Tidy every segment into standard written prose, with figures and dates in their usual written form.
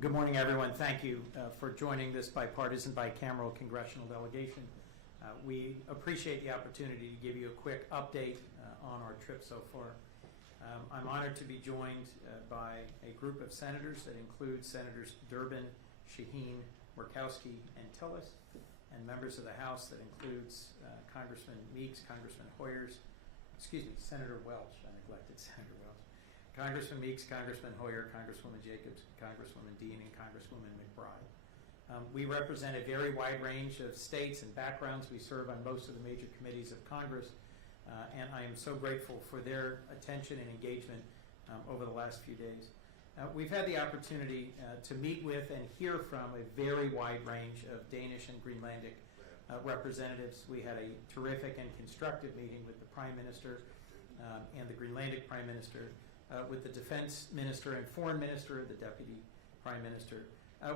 Good morning, everyone. Thank you for joining this bipartisan, bicameral congressional delegation. We appreciate the opportunity to give you a quick update on our trip so far. I'm honored to be joined by a group of senators that includes Senators Durbin, Shaheen, Murkowski, and Tillis, and members of the House that includes Congressman Meeks, Congressman Senator Welch. I neglected Senator Welch. Congressman Meeks, Congressman Hoyer, Congresswoman Jacobs, Congresswoman Dean, and Congresswoman McBride. We represent a very wide range of states and backgrounds. We serve on most of the major committees of Congress, and I am so grateful for their attention and engagement over the last few days. We've had the opportunity to meet with and hear from a very wide range of Danish and Greenlandic representatives. We had a terrific and constructive meeting with the Prime Minister and the Greenlandic Prime Minister, with the Defense Minister and Foreign Minister, the Deputy Prime Minister,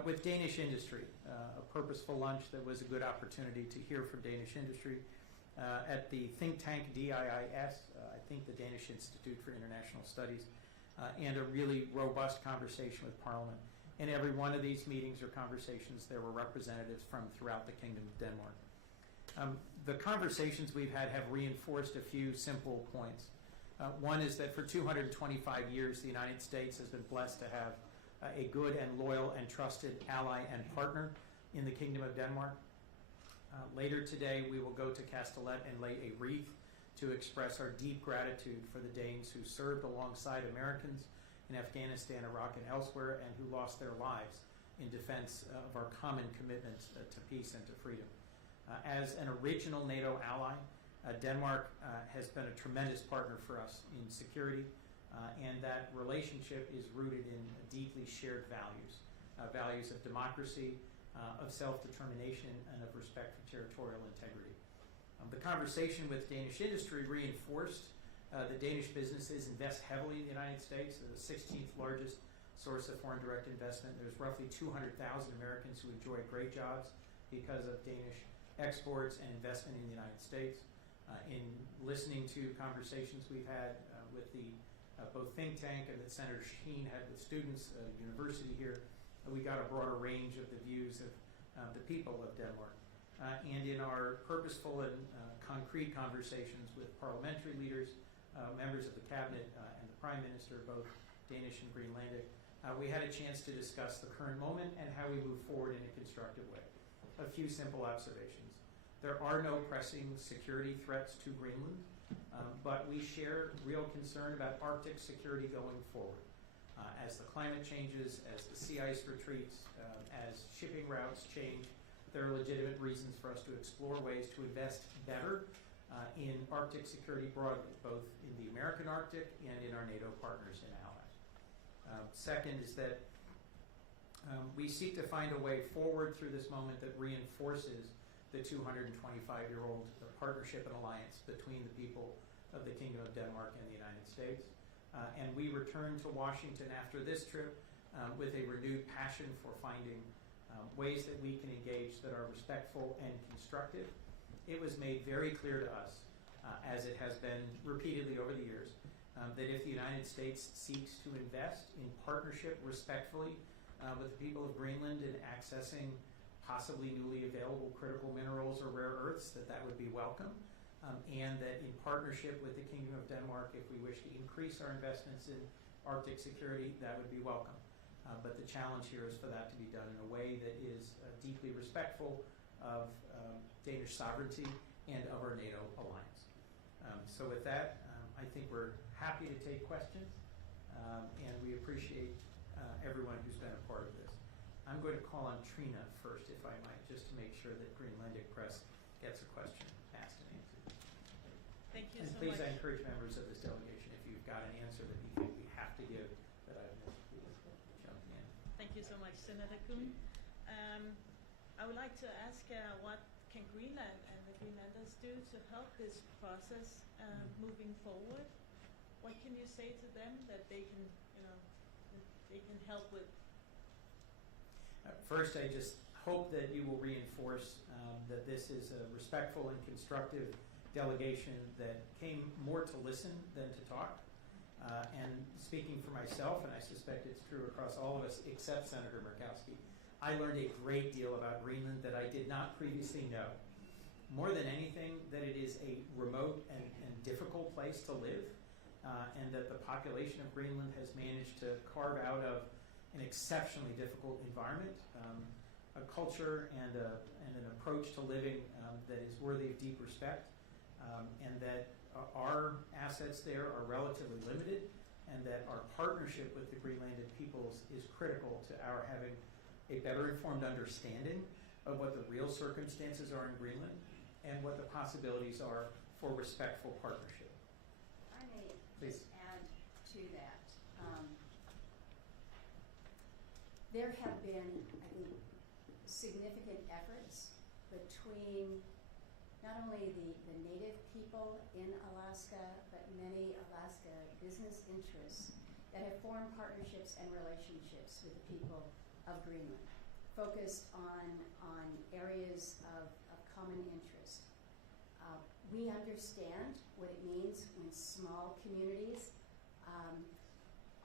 with Danish industry, a purposeful lunch that was a good opportunity to hear from Danish industry, at the think tank DIIS, I think the Danish Institute for International Studies, and a really robust conversation with Parliament. In every one of these meetings or conversations, there were representatives from throughout the Kingdom of Denmark. The conversations we've had have reinforced a few simple points. One is that for 225 years, the United States has been blessed to have a good and loyal and trusted ally and partner in the Kingdom of Denmark. Later today, we will go to Castellet and lay a wreath to express our deep gratitude for the Danes who served alongside Americans in Afghanistan, Iraq, and elsewhere, and who lost their lives in defense of our common commitment to peace and to freedom. As an original NATO ally, Denmark has been a tremendous partner for us in security, and that relationship is rooted in deeply shared values, values of democracy, of self-determination, and of respect for territorial integrity. The conversation with Danish industry reinforced that Danish businesses invest heavily in the United States. They're the 16th largest source of foreign direct investment. There's roughly 200,000 Americans who enjoy great jobs because of Danish exports and investment in the United States. In listening to conversations we've had with the both think tank and that Senator Shaheen had with students at a university here, we got a broader range of the views of the people of Denmark. And in our purposeful and concrete conversations with parliamentary leaders, members of the cabinet, and the Prime Minister, both Danish and Greenlandic, we had a chance to discuss the current moment and how we move forward in a constructive way. A few simple observations. There are no pressing security threats to Greenland, but we share real concern about Arctic security going forward. As the climate changes, as the sea ice retreats, as shipping routes change, there are legitimate reasons for us to explore ways to invest better in Arctic security broadly, both in the American Arctic and in our NATO partners and allies. Second is that we seek to find a way forward through this moment that reinforces the 225-year-old partnership and alliance between the people of the Kingdom of Denmark and the United States. And we return to Washington after this trip with a renewed passion for finding ways that we can engage that are respectful and constructive. It was made very clear to us, as it has been repeatedly over the years, that if the United States seeks to invest in partnership respectfully with the people of Greenland in accessing possibly newly available critical minerals or rare earths, that would be welcome, and that in partnership with the Kingdom of Denmark, if we wish to increase our investments in Arctic security, that would be welcome. But the challenge here is for that to be done in a way that is deeply respectful of Danish sovereignty and of our NATO alliance. So with that, I think we're happy to take questions, and we appreciate everyone who's been a part of this. I'm going to call on Trina first, if I might, just to make sure that Greenlandic press gets a question asked and answered. Thank you and so please, much. I encourage members of this delegation, if you've got an answer that you think we have to give that I've missed, please jump in. Thank you so much, Senator Coons. I would like to ask what can Greenland and the Greenlanders do to help this process moving forward? What can you say to them that they can, that they can help with? First, I just hope that you will reinforce that this is a respectful and constructive delegation that came more to listen than to talk. And speaking for myself, and I suspect it's true across all of us except Senator Murkowski, I learned a great deal about Greenland that I did not previously know. More than anything, that it is a remote and difficult place to live, and that the population of Greenland has managed to carve out of an exceptionally difficult environment, a culture and an approach to living that is worthy of deep respect, and that our assets there are relatively limited, and that our partnership with the Greenlandic peoples is critical to our having a better informed understanding of what the real circumstances are in Greenland and what the possibilities are for respectful partnership. I may Please. just add to that. There have been, I think, significant efforts between not only the native people in Alaska, but many Alaska business interests that have formed partnerships and relationships with the people of Greenland, focused on areas of common interest. We understand what it means when small communities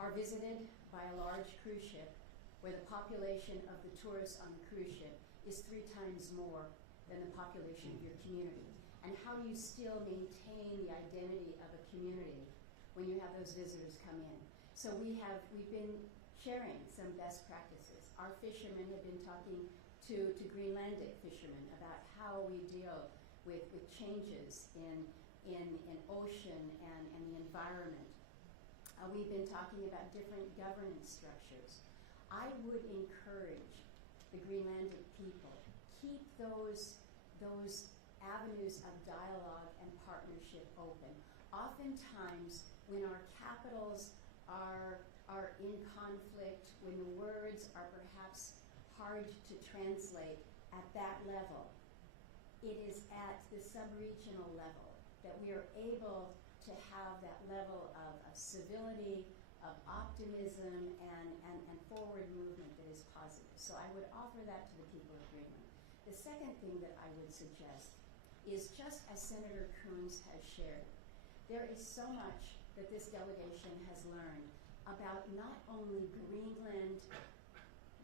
are visited by a large cruise ship where the population of the tourists on the cruise ship is 3 times more than the population of your community. And how do you still maintain the identity of a community when you have those visitors come in? So we've been sharing some best practices. Our fishermen have been talking to Greenlandic fishermen about how we deal with changes in ocean and the environment. We've been talking about different governance structures. I would encourage the Greenlandic people, keep those avenues of dialogue and partnership open. Oftentimes, when our capitals are in conflict, when the words are perhaps hard to translate at that level, it is at the sub-regional level that we are able to have that level of civility, of optimism, and forward movement that is positive. So I would offer that to the people of Greenland. The second thing that I would suggest is, just as Senator Coons has shared, there is so much that this delegation has learned about not only Greenland,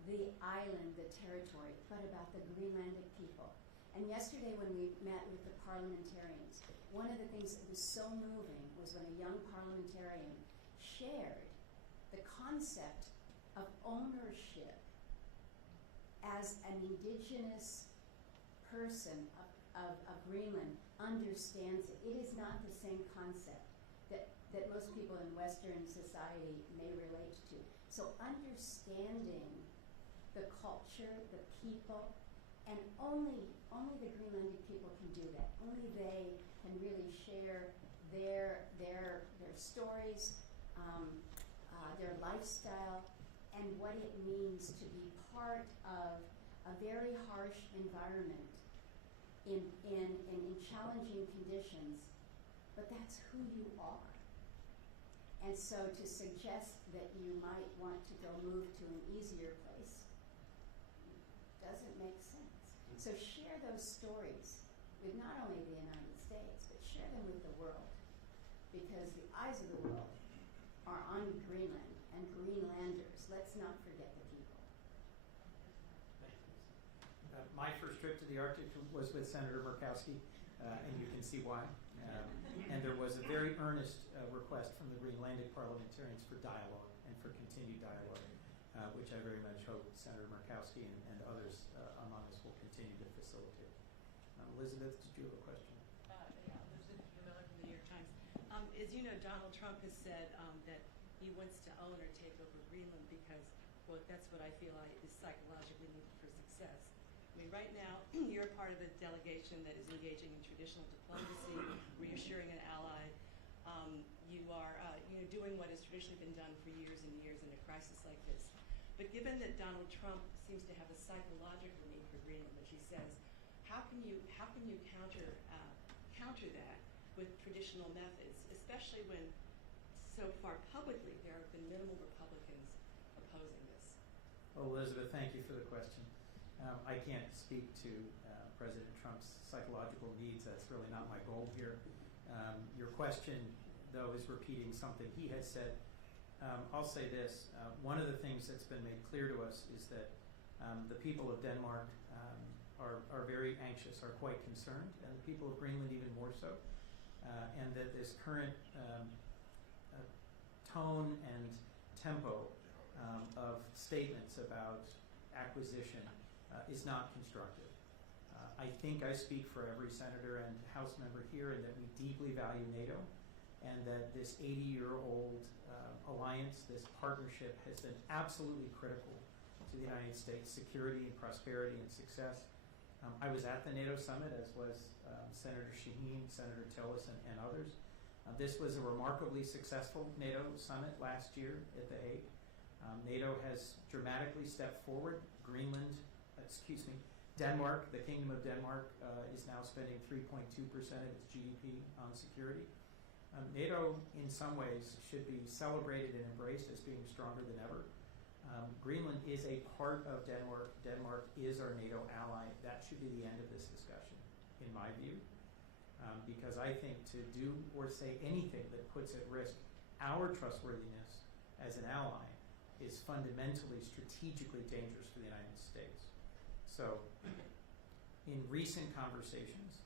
the island, the territory, but about the Greenlandic people. And yesterday when we met with the parliamentarians, one of the things that was so moving was when a young parliamentarian shared the concept of ownership as an indigenous person of Greenland understands it. It is not the same concept that most people in Western society may relate to. So understanding the culture, the people, and only the Greenlandic people can do that. Only they can really share their stories, their lifestyle, and what it means to be part of a very harsh environment in challenging conditions, but that's who you are. And so to suggest that you might want to go move to an easier place doesn't make sense. So share those stories with not only the United States, but share them with the world, because the eyes of the world are on Greenland and Greenlanders. Let's not forget the people. My first trip to the Arctic was with Senator Murkowski, and you can see why. And there was a very earnest request from the Greenlandic parliamentarians for dialogue and for continued dialogue, which I very much hope Senator Murkowski and others among us will continue to facilitate. Elizabeth, did you have a question? Yeah, Elizabeth Miller from the New York Times. As you know, Donald Trump has said that he wants to own or take over Greenland because, well, that's what I feel is psychologically needed for success. I mean, right now, you're part of a delegation that is engaging in traditional diplomacy, reassuring an ally. You are doing what has traditionally been done for years and years in a crisis like this. But given that Donald Trump seems to have a psychological need for Greenland, which he says, how can you counter that with traditional methods, especially when so far publicly there have been minimal Republicans opposing this? Well, Elizabeth, thank you for the question. I can't speak to President Trump's psychological needs. That's really not my goal here. Your question though, is repeating something he has said. I'll say this. One of the things that's been made clear to us is that the people of Denmark are very anxious, are quite concerned, and the people of Greenland even more so. And that this current tone and tempo of statements about acquisition is not constructive. I think I speak for every senator and House member here in that we deeply value NATO, and that this 80-year-old alliance, this partnership, has been absolutely critical to the United States' security and prosperity and success. I was at the NATO summit, as was Senator Shaheen, Senator Tillis, and others. This was a remarkably successful NATO summit last year at The Hague. NATO has dramatically stepped forward. Denmark, the Kingdom of Denmark, is now spending 3.2% of its GDP on security. NATO, in some ways, should be celebrated and embraced as being stronger than ever. Greenland is a part of Denmark. Denmark is our NATO ally. That should be the end of this discussion, in my view, because I think to do or say anything that puts at risk our trustworthiness as an ally is fundamentally strategically dangerous for the United States. So, in recent conversations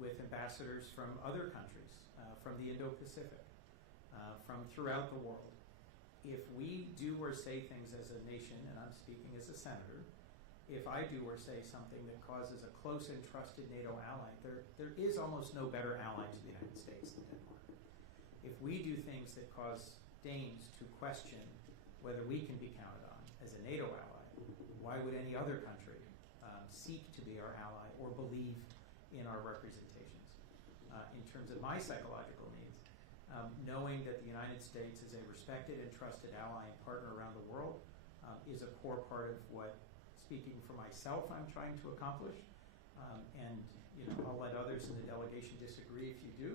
with ambassadors from other countries, from the Indo-Pacific, from throughout the world, if we do or say things as a nation, and I'm speaking as a senator, if I do or say something that causes a close and trusted NATO ally, there is almost no better ally to the United States than Denmark. If we do things that cause Danes to question whether we can be counted on as a NATO ally, why would any other country seek to be our ally or believe in our representations? In terms of my psychological needs, knowing that the United States is a respected and trusted ally and partner around the world is a core part of what, speaking for myself, I'm trying to accomplish. And I'll let others in the delegation disagree if you do,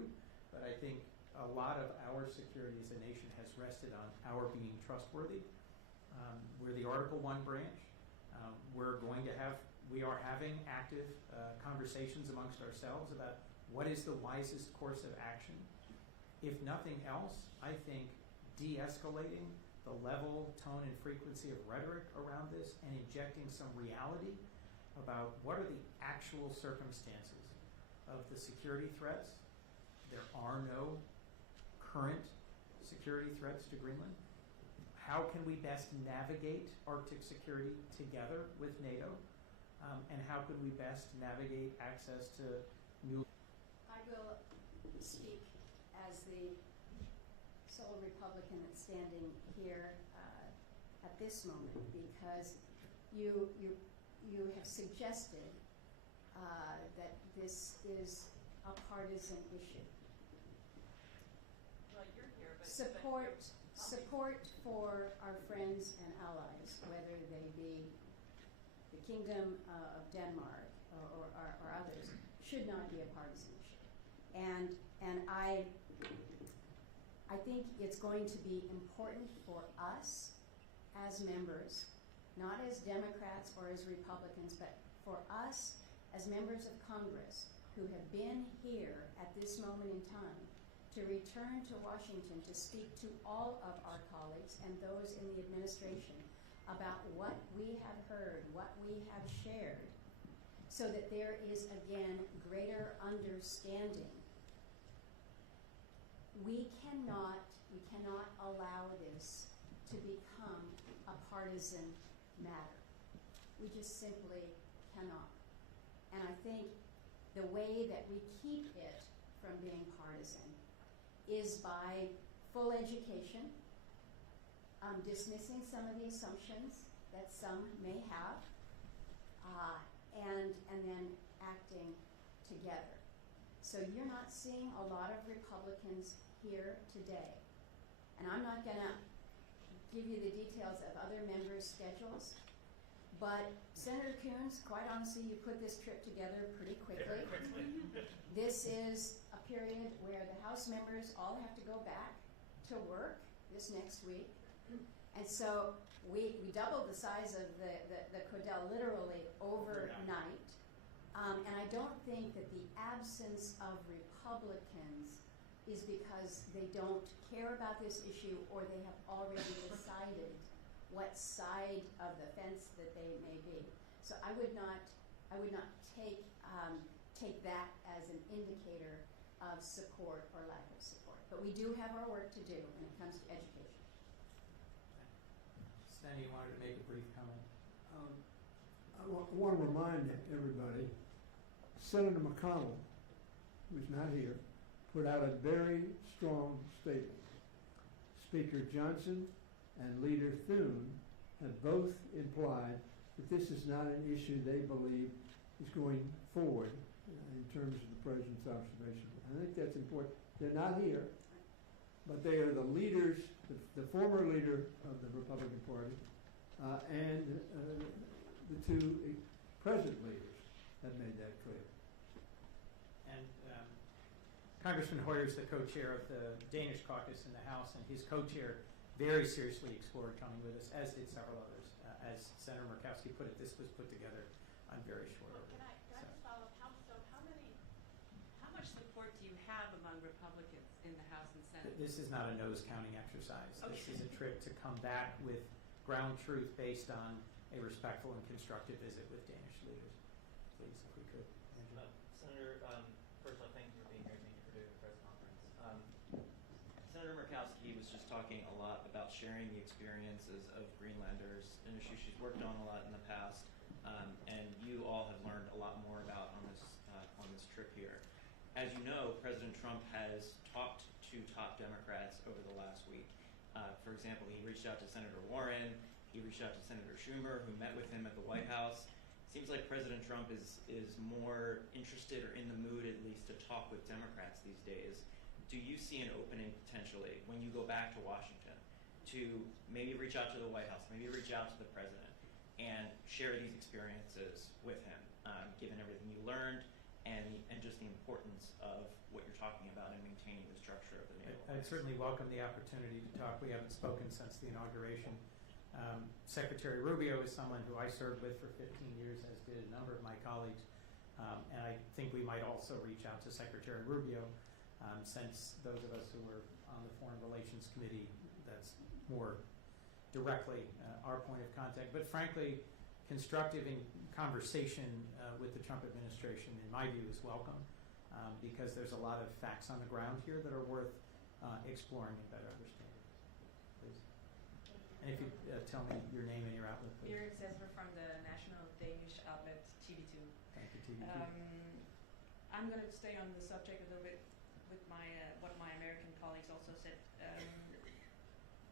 but I think a lot of our security as a nation has rested on our being trustworthy. We're the Article I branch. We are having active conversations amongst ourselves about what is the wisest course of action. If nothing else, I think de-escalating the level, tone, and frequency of rhetoric around this and injecting some reality about what are the actual circumstances of the security threats. There are no current security threats to Greenland. How can we best navigate Arctic security together with NATO? And how could we best navigate access to new... I will speak as the sole Republican that's standing here at this moment, because you have suggested that this is a partisan issue. Well, you're here, but Support for our friends and allies, whether they be the Kingdom of Denmark or others, should not be a partisan issue. And I think it's going to be important for us as members, not as Democrats or as Republicans, but for us as members of Congress who have been here at this moment in time, to return to Washington to speak to all of our colleagues and those in the administration about what we have heard, what we have shared, so that there is, again, greater understanding. We cannot allow this to become a partisan matter. We just simply cannot. And I think the way that we keep it from being partisan is by full education, dismissing some of the assumptions that some may have, and then acting together. So you're not seeing a lot of Republicans here today. And I'm not going to give you the details of other members' schedules, but Senator Coons, quite honestly, you put this trip together pretty quickly. This is a period where the House members all have to go back to work this next week. And so we doubled the size of the Codel literally overnight. And I don't think that the absence of Republicans is because they don't care about this issue or they have already decided what side of the fence that they may be. So I would not take that as an indicator of support or lack of support. But we do have our work to do when it comes to education. Stan, you wanted to make a brief comment? I want to remind everybody, Senator McConnell, who's not here, put out a very strong statement. Speaker Johnson and Leader Thune have both implied that this is not an issue they believe is going forward in terms of the President's observation. I think that's important. They're not here, but they are the leaders, the former leader of the Republican Party and the two present leaders have made that clear. And Congressman Hoyer is the co-chair of the Danish caucus in the House, and his co-chair very seriously explored coming with us, as did several others. As Senator Murkowski put it, this was put together on very short Well, order. can I just follow up? How much support do you have among Republicans in the House and Senate? This is not a nose counting exercise. Okay. This is a trip to come back with ground truth based on a respectful and constructive visit with Danish leaders. Please, if we could. Andrew. Senator, first off, thank you for being here. Thank you for doing the press conference. Senator Murkowski was just talking a lot about sharing the experiences of Greenlanders, an issue she's worked on a lot in the past, and you all have learned a lot more about on this trip here. As you know, President Trump has talked to top Democrats over the last week. For example, he reached out to Senator Warren. He reached out to Senator Schumer, who met with him at the White House. Seems like President Trump is more interested or in the mood, at least, to talk with Democrats these days. Do you see an opening potentially when you go back to Washington to maybe reach out to the White House, maybe reach out to the president and share these experiences with him, given everything you learned and just the importance of what you're talking about in maintaining the structure of the NATO? I'd certainly welcome the opportunity to talk. We haven't spoken since the inauguration. Secretary Rubio is someone who I served with for 15 years, as did a number of my colleagues. And I think we might also reach out to Secretary Rubio, since those of us who were on the Foreign Relations Committee, that's more directly our point of contact. But frankly, constructive in conversation with the Trump administration, in my view, is welcome, because there's a lot of facts on the ground here that are worth exploring and better understanding. Please. And if you tell me your name and your outlet, please. Erik Sesser from the national Danish outlet TV2. Thank you, TV2. I'm going to stay on the subject a little bit with my what my American colleagues also said.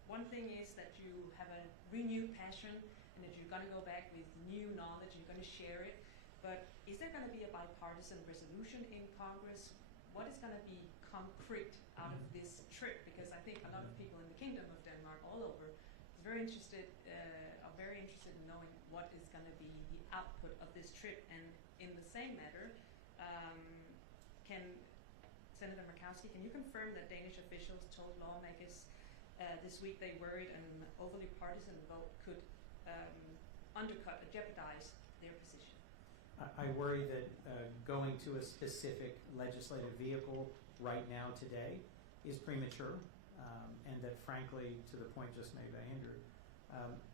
One thing is that you have a renewed passion and that you're going to go back with new knowledge, you're going to share it. But is there going to be a bipartisan resolution in Congress? What is going to be concrete out of this trip? Because I think a lot of people in the Kingdom of Denmark, all over, are very interested in knowing what is going to be the output of this trip. And in the same matter, can Senator Murkowski, can you confirm that Danish officials told lawmakers this week they worried an overly partisan vote could undercut or jeopardize their position? I worry that going to a specific legislative vehicle right now today is premature, and that frankly, to the point just made by Andrew,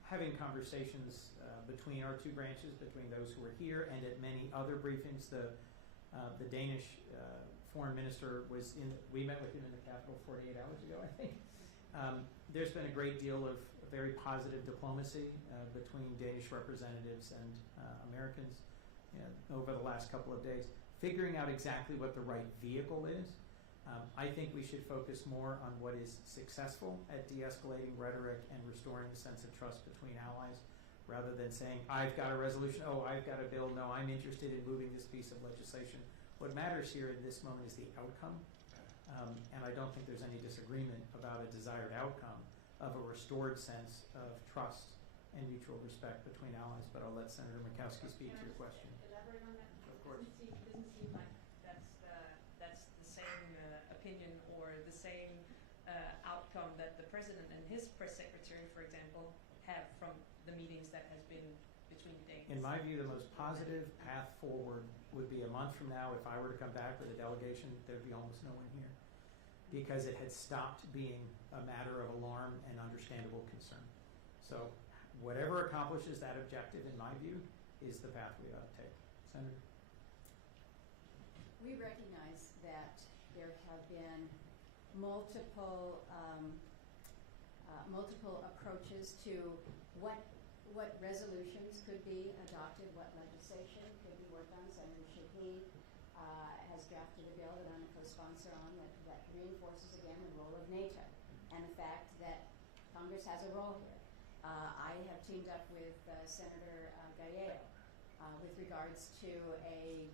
having conversations between our two branches, between those who are here and at many other briefings, the Danish foreign minister we met with him in the Capitol 48 hours ago, I think. There's been a great deal of very positive diplomacy between Danish representatives and Americans over the last couple of days, figuring out exactly what the right vehicle is. I think we should focus more on what is successful at de-escalating rhetoric and restoring a sense of trust between allies, rather than saying, I've got a resolution, oh, I've got a bill, no, I'm interested in moving this piece of legislation. What matters here in this moment is the outcome, and I don't think there's any disagreement about a desired outcome of a restored sense of trust and mutual respect between allies, but I'll let Senator Murkowski speak to your question. Elaborate on that? Of course. It doesn't seem like that's the same opinion or the same outcome that the president and his press secretary, for example, have from the meetings that has been between the Danes. In my view, the most positive path forward would be a month from now. If I were to come back with a delegation, there'd be almost no one here. because it had stopped being a matter of alarm and understandable concern. So whatever accomplishes that objective, in my view, is the path we ought to take. Senator? We recognize that there have been multiple approaches to what resolutions could be adopted, what legislation could be worked on. Senator Shaheen has drafted a bill that I'm a co-sponsor on that reinforces again the role of NATO and the fact that Congress has a role here. I have teamed up with Senator Gallego with regards to a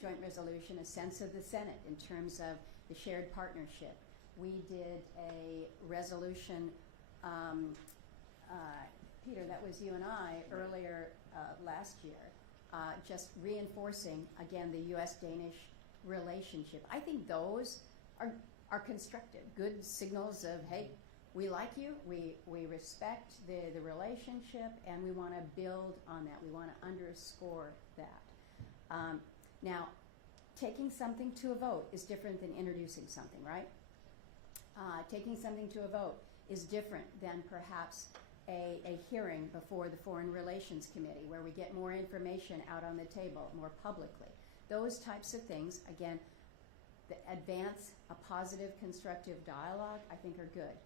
joint resolution, a sense of the Senate in terms of the shared partnership. We did a resolution, Peter, that was you and I earlier last year, just reinforcing, again, the U.S.-Danish relationship. I think those are constructive, good signals of, hey, we like you, we respect the relationship, and we want to build on that. We want to underscore that. Now, taking something to a vote is different than introducing something, right? Taking something to a vote is different than perhaps a hearing before the Foreign Relations Committee where we get more information out on the table more publicly. Those types of things, again, that advance a positive, constructive dialogue, I think are good.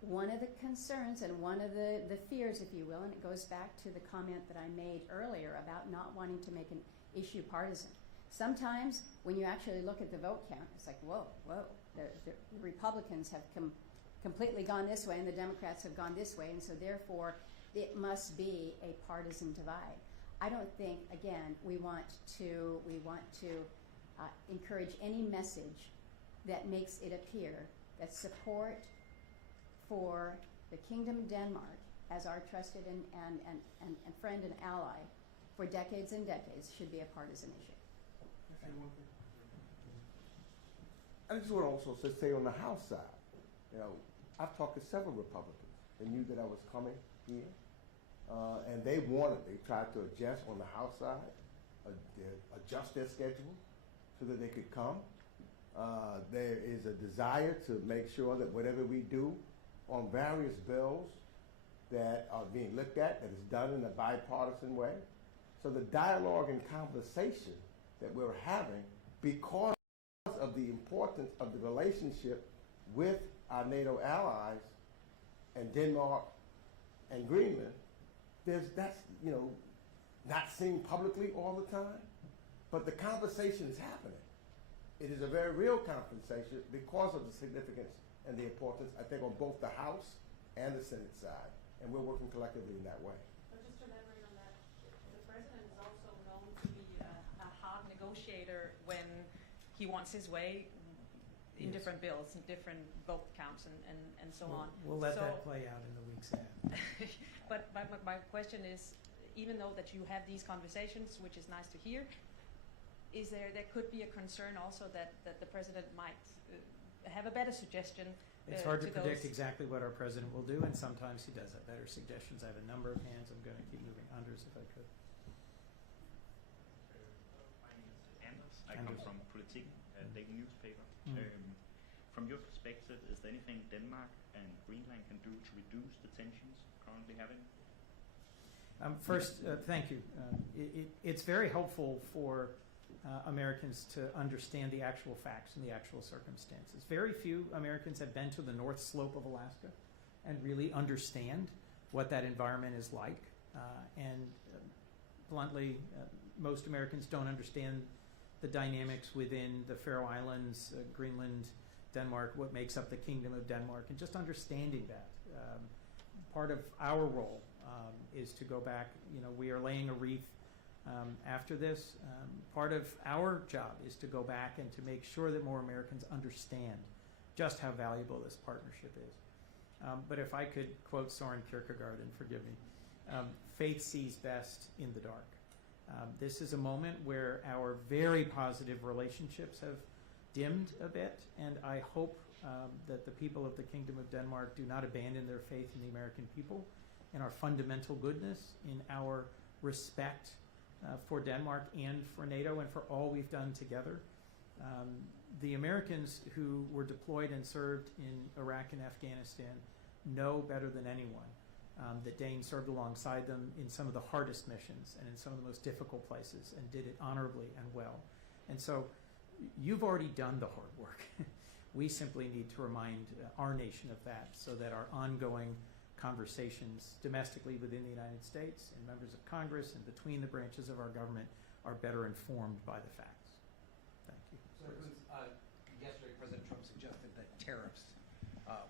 One of the concerns and one of the fears, if you will, and it goes back to the comment that I made earlier about not wanting to make an issue partisan. Sometimes when you actually look at the vote count, it's like, whoa, the Republicans have completely gone this way and the Democrats have gone this way, and so therefore it must be a partisan divide. I don't think, again, we want to encourage any message that makes it appear that support for the Kingdom of Denmark as our trusted and friend and ally for decades and decades should be a partisan issue. I just want to also say on the House side, I've talked to several Republicans. They knew that I was coming here, and they tried to adjust on the House side, adjust their schedule so that they could come. There is a desire to make sure that whatever we do on various bills that are being looked at, that is done in a bipartisan way. So the dialogue and conversation that we're having, because of the importance of the relationship with our NATO allies and Denmark and Greenland, that's not seen publicly all the time, but the conversation is happening. It is a very real conversation because of the significance and the importance, I think, on both the House and the Senate side, and we're working collectively in that way. But just to elaborate on that, the president is also known to be a hard negotiator when he wants his way in Yes. different bills and different vote counts and so on. We'll let that play out in the weeks ahead. But my question is, even though that you have these conversations, which is nice to hear, there could be a concern also that the president might have a better suggestion. It's hard to predict exactly what our president will do, and sometimes he does have better suggestions. I have a number of hands. I'm going to keep moving. Anders, if I could. My name is Anders. I come from Politiken, a daily newspaper. From your perspective, is there anything Denmark and Greenland can do to reduce the tensions currently having? First, thank you. It's very helpful for Americans to understand the actual facts and the actual circumstances. Very few Americans have been to the North Slope of Alaska and really understand what that environment is like. Bluntly, most Americans don't understand the dynamics within the Faroe Islands, Greenland, Denmark, what makes up the Kingdom of Denmark, and just understanding that. Part of our role is to go back. We are laying a wreath after this. Part of our job is to go back and to make sure that more Americans understand just how valuable this partnership is. But if I could quote Soren Kierkegaard, and forgive me, faith sees best in the dark. This is a moment where our very positive relationships have dimmed a bit, and I hope that the people of the Kingdom of Denmark do not abandon their faith in the American people, in our fundamental goodness, in our respect for Denmark and for NATO and for all we've done together. The Americans who were deployed and served in Iraq and Afghanistan know better than anyone that Dane served alongside them in some of the hardest missions and in some of the most difficult places and did it honorably and well. And so you've already done the hard work. We simply need to remind our nation of that so that our ongoing conversations domestically within the United States and members of Congress and between the branches of our government are better informed by the facts. Thank you. Senator Coons, yesterday President Trump suggested that tariffs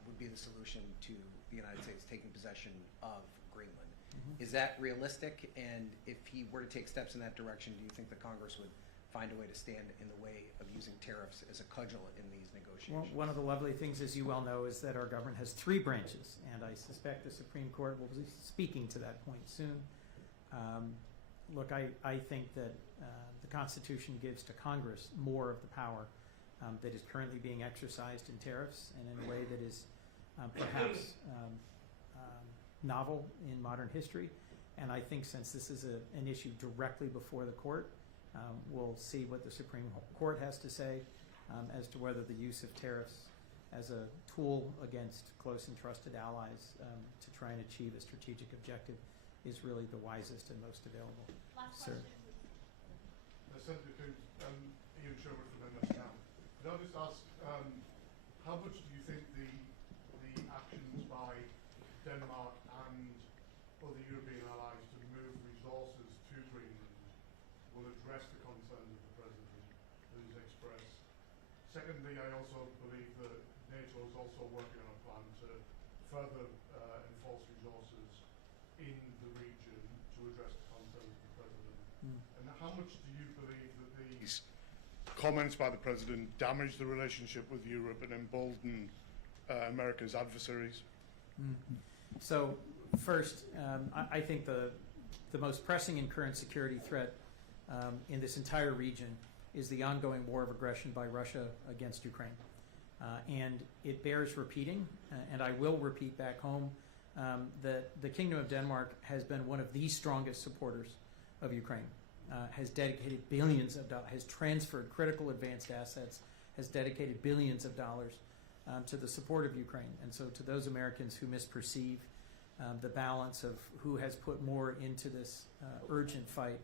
would be the solution to the United States taking possession of Greenland. Mm-hmm. Is that realistic? And if he were to take steps in that direction, do you think that Congress would find a way to stand in the way of using tariffs as a cudgel in these negotiations? Well, one of the lovely things, as you well know, is that our government has 3 branches, and I suspect the Supreme Court will be speaking to that point soon. Look, I think that the Constitution gives to Congress more of the power that is currently being exercised in tariffs, and in a way that is perhaps novel in modern history. And I think since this is an issue directly before the court, we'll see what the Supreme Court has to say as to whether the use of tariffs as a tool against close and trusted allies to try and achieve a strategic objective is really the wisest and most available. Last Sir. question. Senator Coons, Ian Sherwood from MS Now. Could I just ask, how much do you think the actions by Denmark and other European allies to move resources to Greenland will address the concerns of the President who's expressed? Secondly, I also believe that NATO is also working on a plan to further enforce resources in the region to address the concerns of the President. And how much do you believe that these comments by the President damage the relationship with Europe and embolden America's adversaries? So first, I think the most pressing and current security threat in this entire region is the ongoing war of aggression by Russia against Ukraine. And it bears repeating, and I will repeat back home, that the Kingdom of Denmark has been one of the strongest supporters of Ukraine, has dedicated billions of dollars, has transferred critical advanced assets, has dedicated billions of dollars to the support of Ukraine. And so to those Americans who misperceive the balance of who has put more into this urgent fight,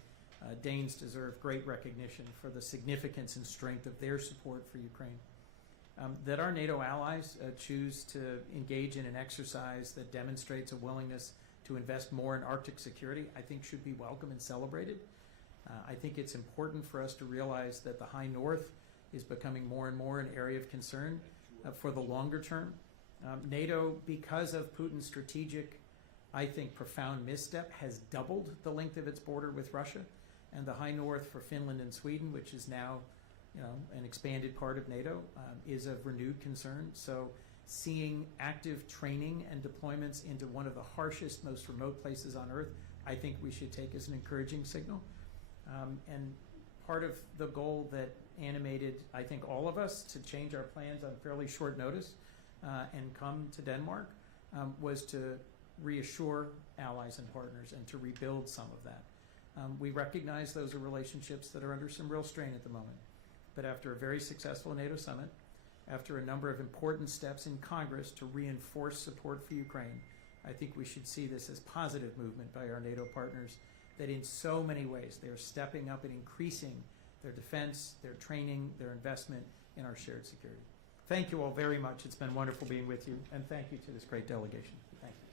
Danes deserve great recognition for the significance and strength of their support for Ukraine. That our NATO allies choose to engage in an exercise that demonstrates a willingness to invest more in Arctic security, I think should be welcome and celebrated. I think it's important for us to realize that the High North is becoming more and more an area of concern for the longer term. NATO, because of Putin's strategic, I think, profound misstep, has doubled the length of its border with Russia. And the High North for Finland and Sweden, which is now an expanded part of NATO, is of renewed concern. So seeing active training and deployments into one of the harshest, most remote places on Earth, I think we should take as an encouraging signal. And part of the goal that animated, I think, all of us to change our plans on fairly short notice and come to Denmark was to reassure allies and partners and to rebuild some of that. We recognize those are relationships that are under some real strain at the moment. But after a very successful NATO summit, after a number of important steps in Congress to reinforce support for Ukraine, I think we should see this as positive movement by our NATO partners, that in so many ways they are stepping up and increasing their defense, their training, their investment in our shared security. Thank you all very much. It's been wonderful being with you, and thank you to this great delegation. Thank you.